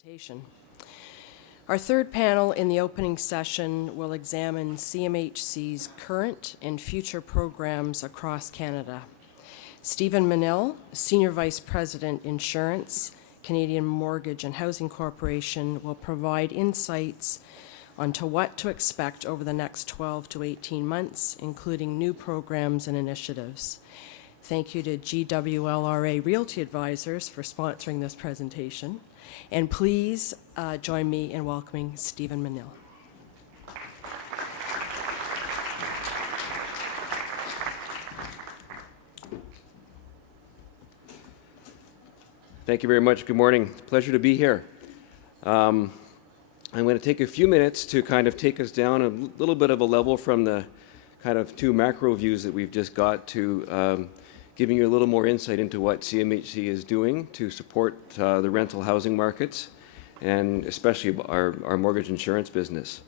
presentation. Our third panel in the opening session will examine CMHC's current and future programs across Canada. Stephen Manill, Senior Vice President, Insurance, Canadian Mortgage and Housing Corporation, will provide insights onto what to expect over the next 12 to 18 months, including new programs and initiatives. Thank you to GWLRA Realty Advisors for sponsoring this presentation. And please join me in welcoming Stephen Manill. Thank you very much. Good morning. It's a pleasure to be here. I'm going to take a few minutes to kind of take us down a little bit of a level from the kind of two macro views that we've just got to giving you a little more insight into what CMHC is doing to support the rental housing markets and especially our mortgage insurance business.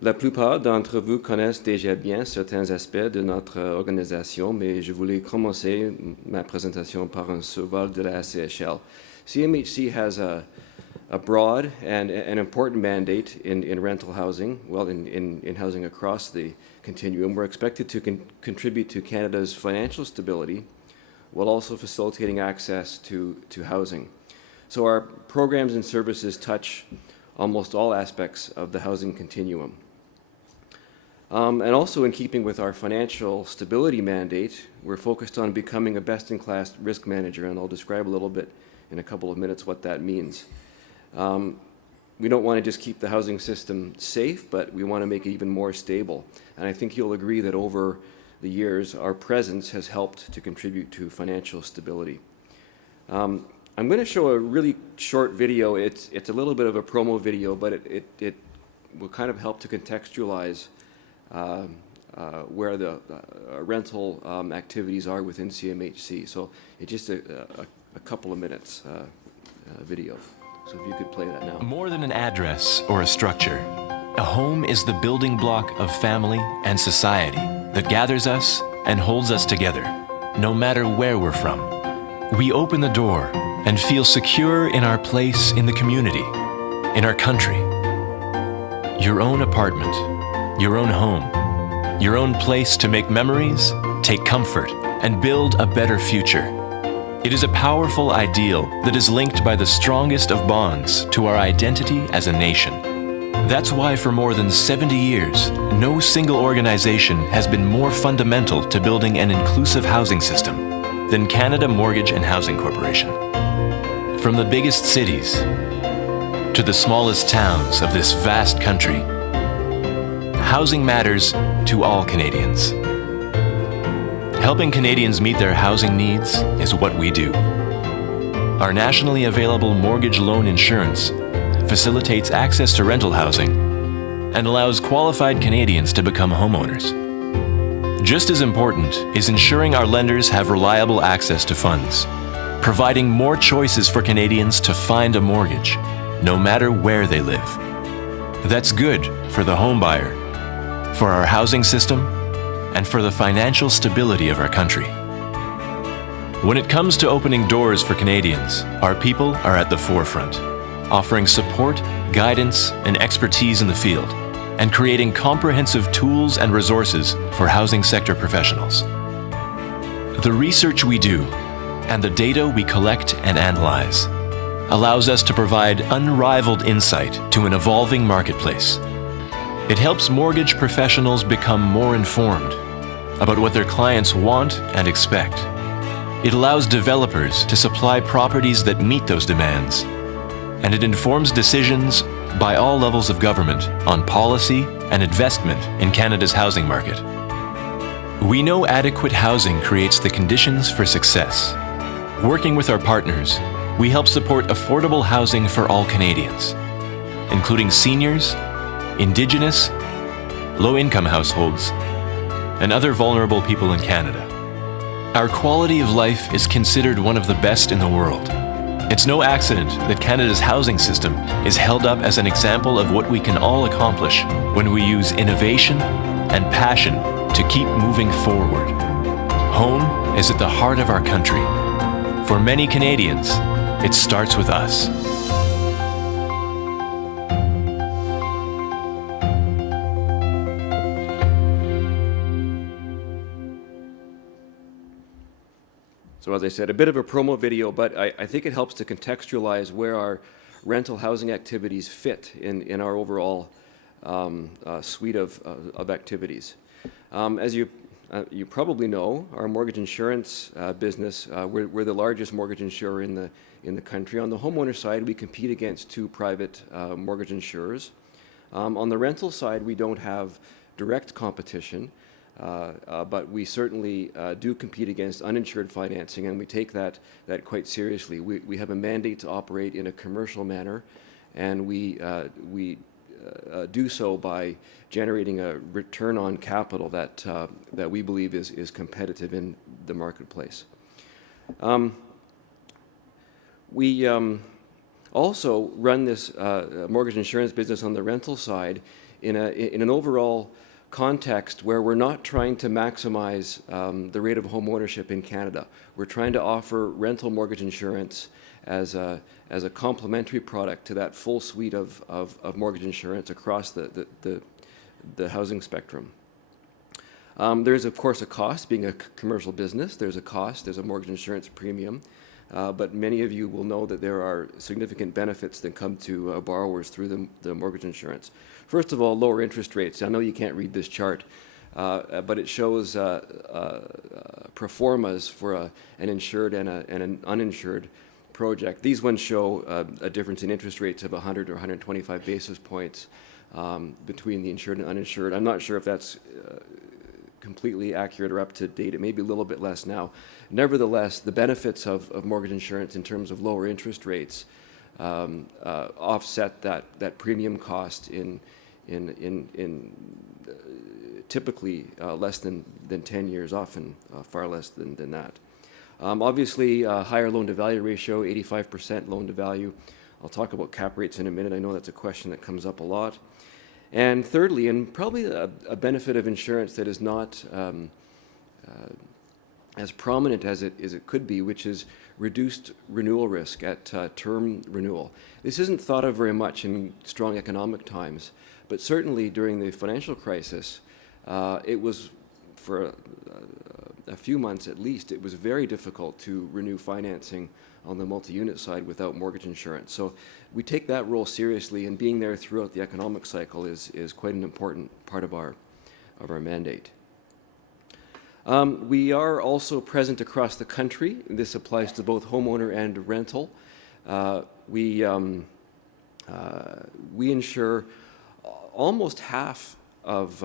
La plupart d'entre vous connaissent déjà bien certains aspects de notre organisation, mais je voulais commencer ma présentation par un survol de la CHL. CMHC has a broad and an important mandate in rental housing, well, in housing across the continuum. We're expected to contribute to Canada's financial stability while also facilitating access to housing. So our programs and services touch almost all aspects of the housing continuum. And also in keeping with our financial stability mandate, we're focused on becoming a best-in-class risk manager, and I'll describe a little bit in a couple of minutes what that means. We don't want to just keep the housing system safe, but we want to make it even more stable. And I think you'll agree that over the years, our presence has helped to contribute to financial stability. I'm going to show a really short video. It's a little bit of a promo video, but it will kind of help to contextualize where the rental activities are within CMHC. So it's just a couple of minutes video. So if you could play that now. More than an address or a structure, a home is the building block of family and society that gathers us and holds us together, no matter where we're from. We open the door and feel secure in our place in the community, in our country. Your own apartment, your own home, your own place to make memories, take comfort, and build a better future. It is a powerful ideal that is linked by the strongest of bonds to our identity as a nation. That's why for more than 70 years, no single organization has been more fundamental to building an inclusive housing system than Canada Mortgage and Housing Corporation. From the biggest cities to the smallest towns of this vast country, housing matters to all Canadians. Helping Canadians meet their housing needs is what we do. Our nationally available mortgage loan insurance facilitates access to rental housing and allows qualified Canadians to become homeowners. Just as important is ensuring our lenders have reliable access to funds, providing more choices for Canadians to find a mortgage, no matter where they live. That's good for the homebuyer, for our housing system, and for the financial stability of our country. When it comes to opening doors for Canadians, our people are at the forefront, offering support, guidance, and expertise in the field, and creating comprehensive tools and resources for housing sector professionals. The research we do and the data we collect and analyze allows us to provide unrivaled insight to an evolving marketplace. It helps mortgage professionals become more informed about what their clients want and expect. It allows developers to supply properties that meet those demands, and it informs decisions by all levels of government on policy and investment in Canada's housing market. We know adequate housing creates the conditions for success. Working with our partners, we help support affordable housing for all Canadians, including seniors, Indigenous, low-income households, and other vulnerable people in Canada. Our quality of life is considered one of the best in the world. It's no accident that Canada's housing system is held up as an example of what we can all accomplish when we use innovation and passion to keep moving forward. Home is at the heart of our country. For many Canadians, it starts with us. So as I said, a bit of a promo video, but I think it helps to contextualize where our rental housing activities fit in our overall suite of activities. As you probably know, our mortgage insurance business, we're the largest mortgage insurer in the country. On the homeowner side, we compete against two private mortgage insurers. On the rental side, we don't have direct competition, but we certainly do compete against uninsured financing, and we take that quite seriously. We have a mandate to operate in a commercial manner, and we do so by generating a return on capital that we believe is competitive in the marketplace. We also run this mortgage insurance business on the rental side in an overall context where we're not trying to maximize the rate of home ownership in Canada. We're trying to offer rental mortgage insurance as a complementary product to that full suite of mortgage insurance across the housing spectrum. There's, of course, a cost. Being a commercial business, there's a cost. There's a mortgage insurance premium. But many of you will know that there are significant benefits that come to borrowers through the mortgage insurance. First of all, lower interest rates. I know you can't read this chart, but it shows pro formas for an insured and an uninsured project. These ones show a difference in interest rates of 100 or 125 basis points between the insured and uninsured. I'm not sure if that's completely accurate or up to date. It may be a little bit less now. Nevertheless, the benefits of mortgage insurance in terms of lower interest rates offset that premium cost in typically less than 10 years, often far less than that. Obviously, higher loan-to-value ratio, 85% loan-to-value. I'll talk about cap rates in a minute. I know that's a question that comes up a lot. And thirdly, and probably a benefit of insurance that is not as prominent as it could be, which is reduced renewal risk at term renewal. This isn't thought of very much in strong economic times, but certainly during the financial crisis, it was for a few months at least, it was very difficult to renew financing on the multi-unit side without mortgage insurance. So we take that role seriously, and being there throughout the economic cycle is quite an important part of our mandate. We are also present across the country. This applies to both homeowner and rental. We insure almost half of,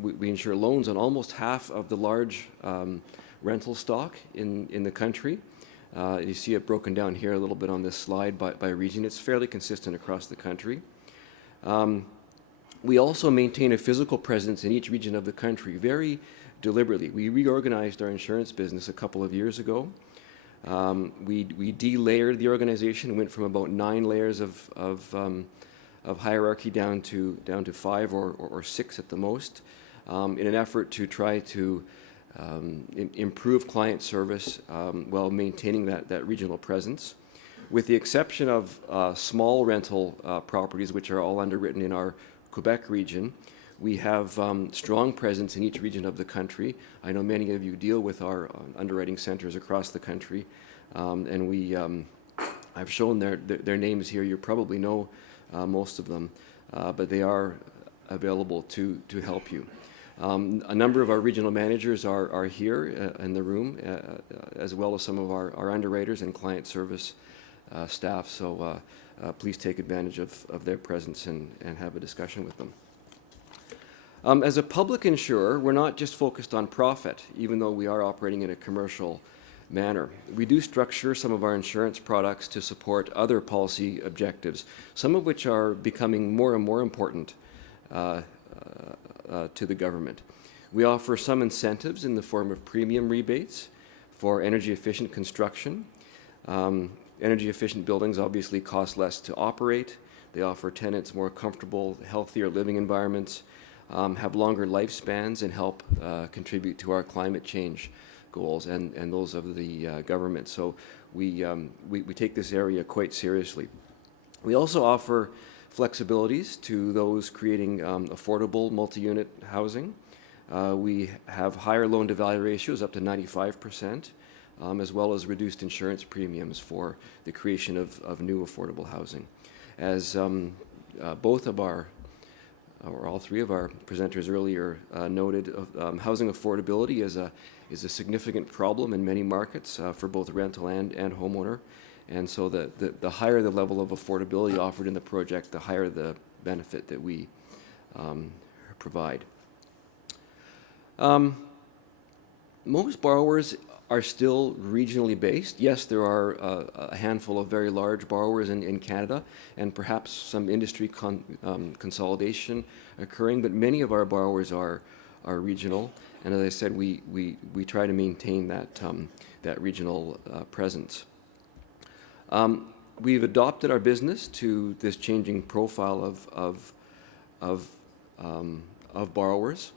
we insure loans on almost half of the large rental stock in the country. You see it broken down here a little bit on this slide by region. It's fairly consistent across the country. We also maintain a physical presence in each region of the country very deliberately. We reorganized our insurance business a couple of years ago. We de-layered the organization, went from about 9 layers of hierarchy down to 5 or 6 at the most, in an effort to try to improve client service while maintaining that regional presence. With the exception of small rental properties, which are all underwritten in our Quebec region, we have strong presence in each region of the country. I know many of you deal with our underwriting centers across the country, and I've shown their names here. You probably know most of them, but they are available to help you. A number of our regional managers are here in the room, as well as some of our underwriters and client service staff, so please take advantage of their presence and have a discussion with them. As a public insurer, we're not just focused on profit, even though we are operating in a commercial manner. We do structure some of our insurance products to support other policy objectives, some of which are becoming more and more important to the government. We offer some incentives in the form of premium rebates for energy-efficient construction. Energy-efficient buildings obviously cost less to operate. They offer tenants more comfortable, healthier living environments, have longer lifespans, and help contribute to our climate change goals and those of the government. So we take this area quite seriously. We also offer flexibilities to those creating affordable multi-unit housing. We have higher loan-to-value ratios, up to 95%. as well as reduced insurance premiums for the creation of new affordable housing. As both of our, or all three of our presenters earlier noted, housing affordability is a significant problem in many markets for both rental and homeowner. And so the higher the level of affordability offered in the project, the higher the benefit that we provide. Most borrowers are still regionally based. Yes, there are a handful of very large borrowers in Canada, and perhaps some industry consolidation occurring, but many of our borrowers are regional. And as I said, we try to maintain that regional presence. We've adopted our business to this changing profile of borrowers.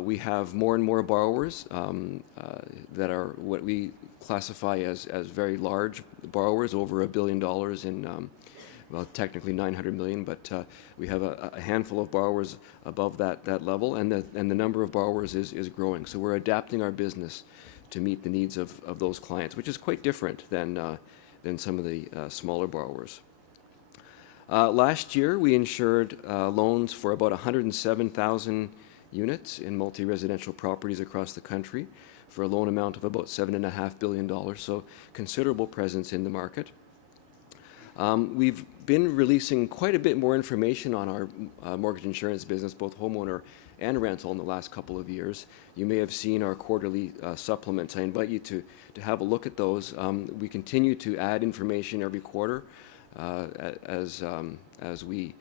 We have more and more borrowers that are what we classify as very large borrowers, over $1 billion in, well, technically 900 million, but we have a handful of borrowers above that level, and the number of borrowers is growing. So we're adapting our business to meet the needs of those clients, which is quite different than some of the smaller borrowers. Last year, we insured loans for about 107,000 units in multi-residential properties across the country for a loan amount of about $7.5 billion, so considerable presence in the market. We've been releasing quite a bit more information on our mortgage insurance business, both homeowner and rental, in the last couple of years. You may have seen our quarterly supplements. I invite you to have a look at those. We continue to add information every quarter as we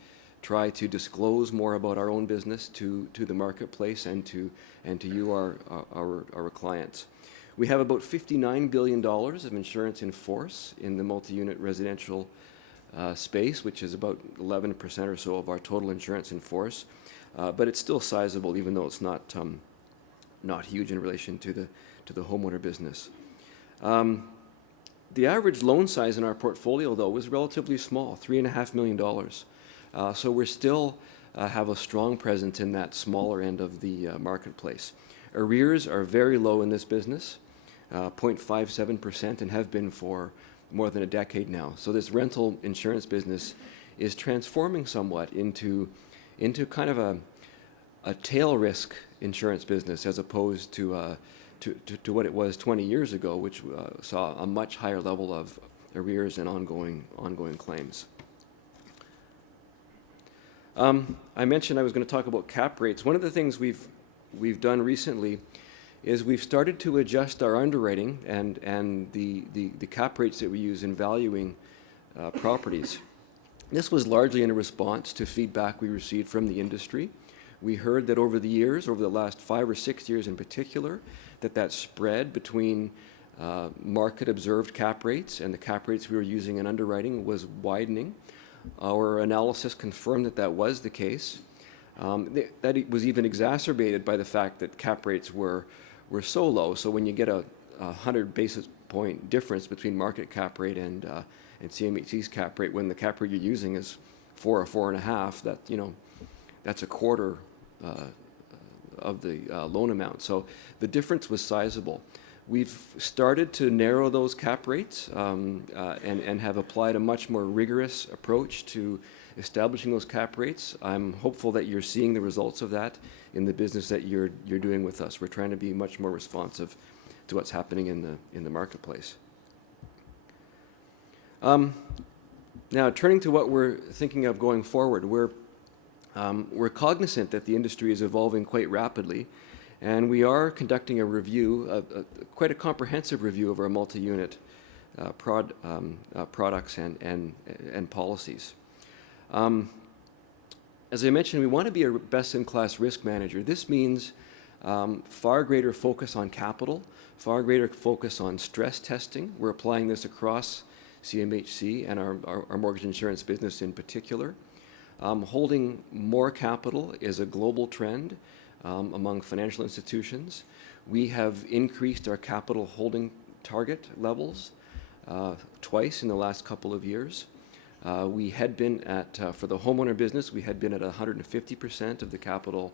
try to disclose more about our own business to the marketplace and to you, our clients. We have about $59 billion of insurance in force in the multi-unit residential space, which is about 11% or so of our total insurance in force. But it's still sizable, even though it's not huge in relation to the homeowner business. The average loan size in our portfolio, though, was relatively small, $3.5 million. So we're still have a strong presence in that smaller end of the marketplace. Arrears are very low in this business, 0.57%, and have been for more than a decade now. So this rental insurance business is transforming somewhat into kind of a tail risk insurance business, as opposed to what it was 20 years ago, which saw a much higher level of arrears and ongoing claims. I mentioned I was going to talk about cap rates. One of the things we've done recently is we've started to adjust our underwriting and the cap rates that we use in valuing properties. This was largely in a response to feedback we received from the industry. We heard that over the years, over the last 5 or 6 years in particular, that spread between market observed cap rates and the cap rates we were using in underwriting was widening. Our analysis confirmed that was the case. That it was even exacerbated by the fact that cap rates were so low. So when you get a 100 basis point difference between market cap rate and CMHC's cap rate, when the cap rate you're using is 4 or 4.5, that's a quarter of the loan amount. So the difference was sizable. We've started to narrow those cap rates and have applied a much more rigorous approach to establishing those cap rates. I'm hopeful that you're seeing the results of that in the business that you're doing with us. We're trying to be much more responsive to what's happening in the marketplace. Now, turning to what we're thinking of going forward, we're cognizant that the industry is evolving quite rapidly, and we are conducting a review, quite a comprehensive review of our multi-unit products and policies. As I mentioned, we want to be a best-in-class risk manager. This means far greater focus on capital, far greater focus on stress testing. We're applying this across CMHC and our mortgage insurance business in particular. Holding more capital is a global trend among financial institutions. We have increased our capital holding target levels twice in the last couple of years. We had been at, for the homeowner business, we had been at 150% of the capital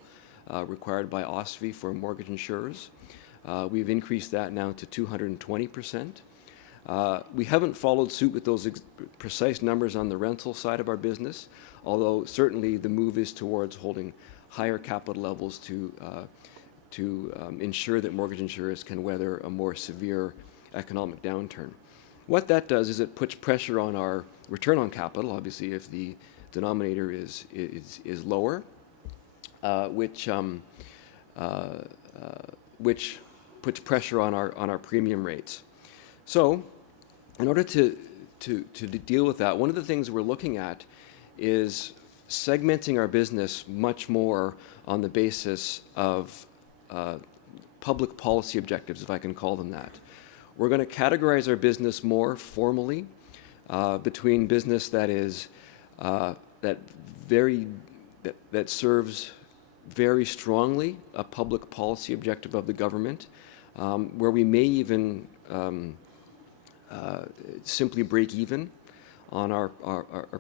required by OSFI for mortgage insurers. We've increased that now to 220%. We haven't followed suit with those precise numbers on the rental side of our business, although certainly the move is towards holding higher capital levels to ensure that mortgage insurers can weather a more severe economic downturn. What that does is it puts pressure on our return on capital, obviously, if the denominator is lower, which puts pressure on our premium rates. So, in order to deal with that, one of the things we're looking at is segmenting our business much more on the basis of public policy objectives, if I can call them that. We're going to categorize our business more formally between business that is that serves very strongly a public policy objective of the government, where we may even simply break even on our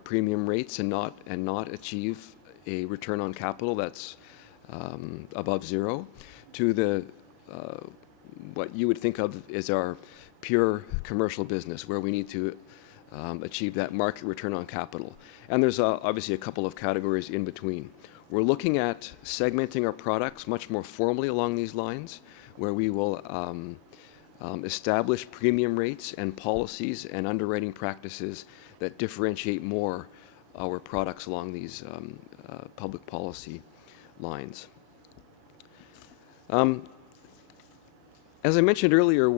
premium rates and not achieve a return on capital that's above zero, to the what you would think of as our pure commercial business, where we need to achieve that market return on capital. And there's obviously a couple of categories in between. We're looking at segmenting our products much more formally along these lines, where we will establish premium rates and policies and underwriting practices that differentiate more our products along these public policy lines. As I mentioned earlier,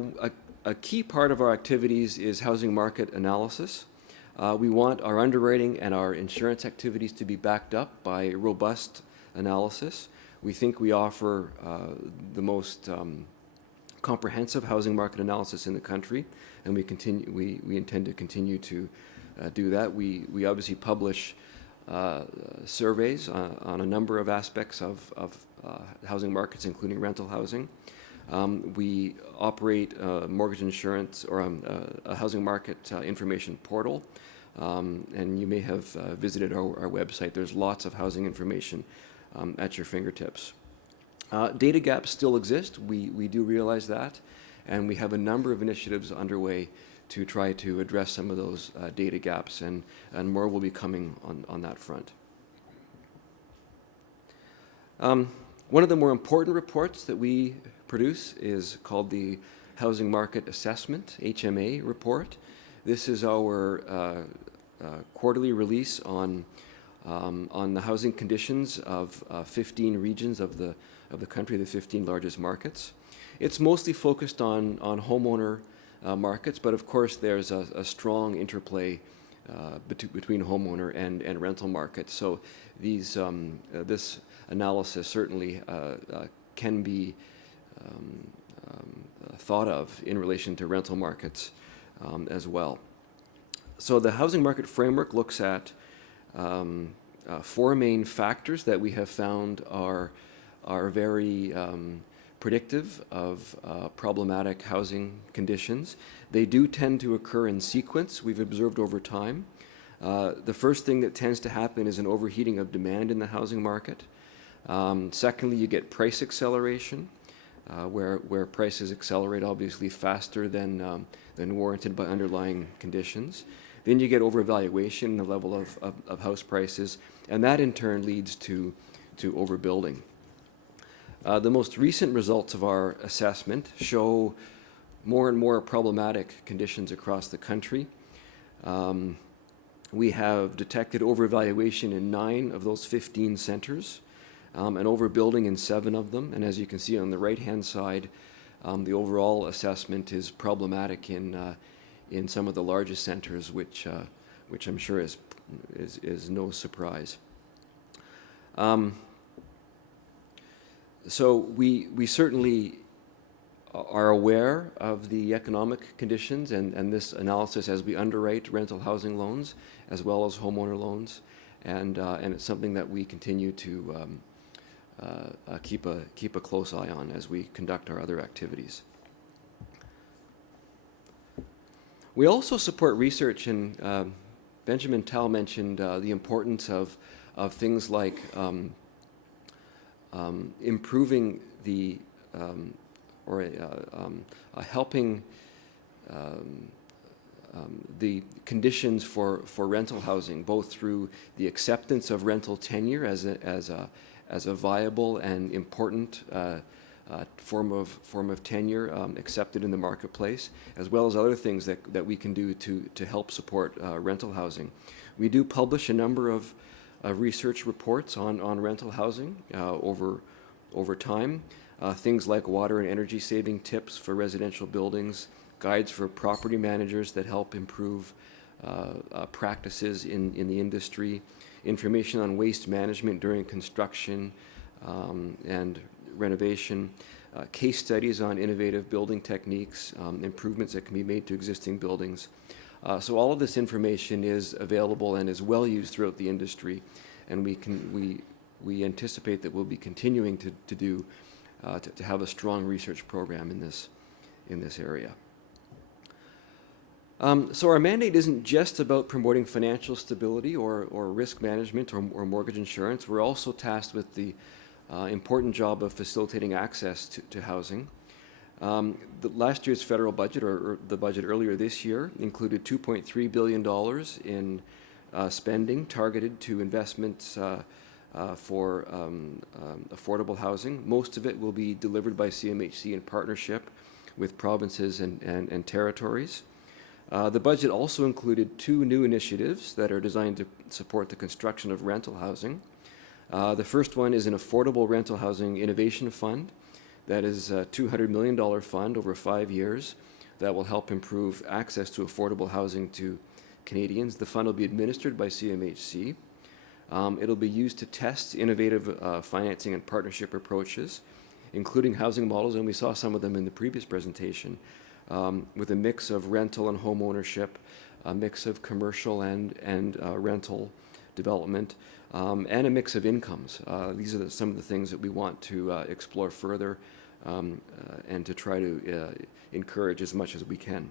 a key part of our activities is housing market analysis. We want our underwriting and our insurance activities to be backed up by robust analysis. We think we offer the most comprehensive housing market analysis in the country, and we intend to continue to do that. We obviously publish surveys on a number of aspects of housing markets, including rental housing. We operate mortgage insurance or a housing market information portal, and you may have visited our website. There's lots of housing information at your fingertips. Data gaps still exist. We do realize that, and we have a number of initiatives underway to try to address some of those data gaps, and more will be coming on that front. One of the more important reports that we produce is called the Housing Market Assessment, HMA report. This is our quarterly release on the housing conditions of 15 regions of the country, the 15 largest markets. It's mostly focused on homeowner markets, but of course there's a strong interplay between homeowner and rental markets. So this analysis certainly can be thought of in relation to rental markets as well. So the housing market framework looks at four main factors that we have found are very predictive of problematic housing conditions. They do tend to occur in sequence, we've observed over time. The first thing that tends to happen is an overheating of demand in the housing market. Secondly, you get price acceleration, where prices accelerate obviously faster than warranted by underlying conditions. Then you get overvaluation in the level of house prices, and that in turn leads to overbuilding. The most recent results of our assessment show more and more problematic conditions across the country. We have detected overvaluation in 9 of those 15 centers, and overbuilding in 7 of them. And as you can see on the right-hand side, the overall assessment is problematic in some of the largest centers, which I'm sure is no surprise. So we certainly are aware of the economic conditions and this analysis as we underwrite rental housing loans as well as homeowner loans, and it's something that we continue to keep a close eye on as we conduct our other activities. We also support research, and Benjamin Tal mentioned the importance of things like improving the helping the conditions for rental housing, both through the acceptance of rental tenure as a viable and important form of tenure accepted in the marketplace, as well as other things that we can do to help support rental housing. We do publish a number of research reports on rental housing over time. Things like water and energy saving tips for residential buildings, guides for property managers that help improve practices in the industry, information on waste management during construction and renovation, case studies on innovative building techniques, improvements that can be made to existing buildings. So all of this information is available and is well used throughout the industry, and we anticipate that we'll be continuing to have a strong research program in this area. So our mandate isn't just about promoting financial stability or risk management or mortgage insurance. We're also tasked with the important job of facilitating access to housing. The last year's federal budget, or the budget earlier this year, included $2.3 billion in spending targeted to investments for affordable housing. Most of it will be delivered by CMHC in partnership with provinces and territories. The budget also included 2 new initiatives that are designed to support the construction of rental housing. The first one is an Affordable Rental Housing Innovation Fund. That is a $200 million fund over 5 years that will help improve access to affordable housing to Canadians. The fund will be administered by CMHC. It'll be used to test innovative financing and partnership approaches, including housing models, and we saw some of them in the previous presentation, with a mix of rental and home ownership, a mix of commercial and rental development, and a mix of incomes. These are some of the things that we want to explore further and to try to encourage as much as we can.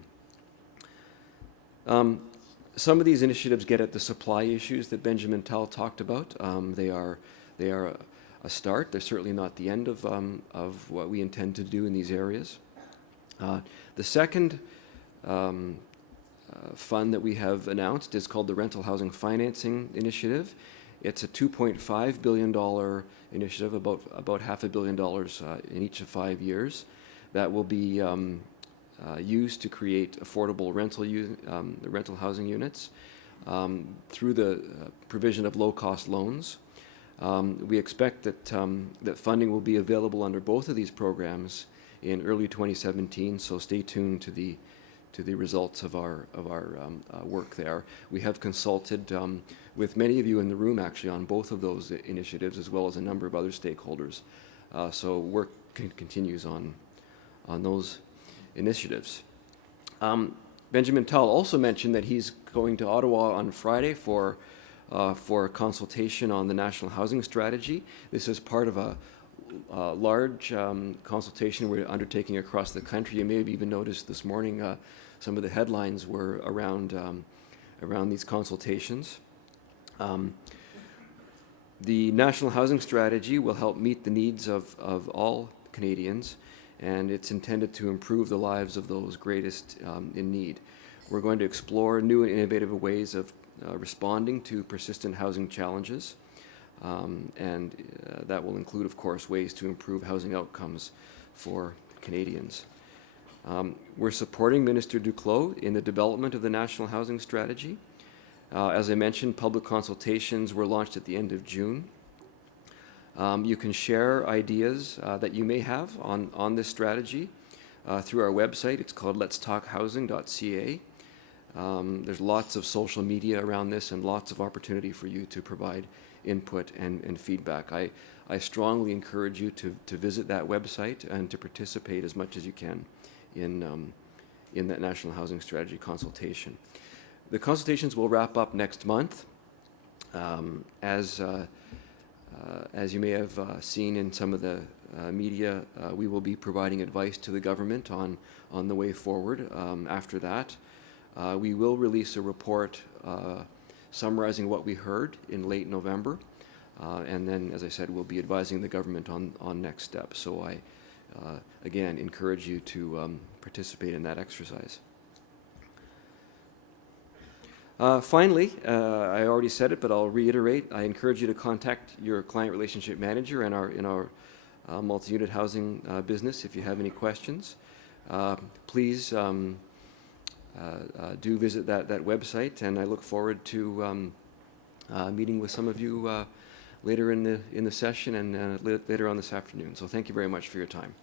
Some of these initiatives get at the supply issues that Benjamin Tal talked about. They are a start. They're certainly not the end of what we intend to do in these areas. The second fund that we have announced is called the Rental Housing Financing Initiative. It's a $2.5 billion initiative, about $500 million in each of 5 years, that will be used to create affordable rental housing units through the provision of low-cost loans. We expect that funding will be available under both of these programs in early 2017. So stay tuned to the results of our work there. We have consulted with many of you in the room actually on both of those initiatives, as well as a number of other stakeholders. So work continues on those initiatives. Benjamin Tal also mentioned that he's going to Ottawa on Friday for a consultation on the National Housing Strategy. This is part of a large consultation we're undertaking across the country. You may have even noticed this morning some of the headlines were around these consultations. The National Housing Strategy will help meet the needs of all Canadians, and it's intended to improve the lives of those greatest in need. We're going to explore new and innovative ways of responding to persistent housing challenges, and that will include, of course, ways to improve housing outcomes for Canadians. We're supporting Minister Duclos in the development of the National Housing Strategy. As I mentioned, public consultations were launched at the end of June. You can share ideas that you may have on this strategy through our website. It's called letstalkhousing.ca. There's lots of social media around this and lots of opportunity for you to provide input and feedback. I strongly encourage you to visit that website and to participate as much as you can in that National Housing Strategy consultation. The consultations will wrap up next month. As you may have seen in some of the media, we will be providing advice to the government on the way forward. After that, we will release a report summarizing what we heard in late November, and then, as I said, we'll be advising the government on next steps. So I again, encourage you to participate in that exercise. Finally, I already said it, but I'll reiterate, I encourage you to contact your client relationship manager in our multi-unit housing business if you have any questions. Please do visit that website, and I look forward to meeting with some of you later in the session and later on this afternoon. So thank you very much for your time.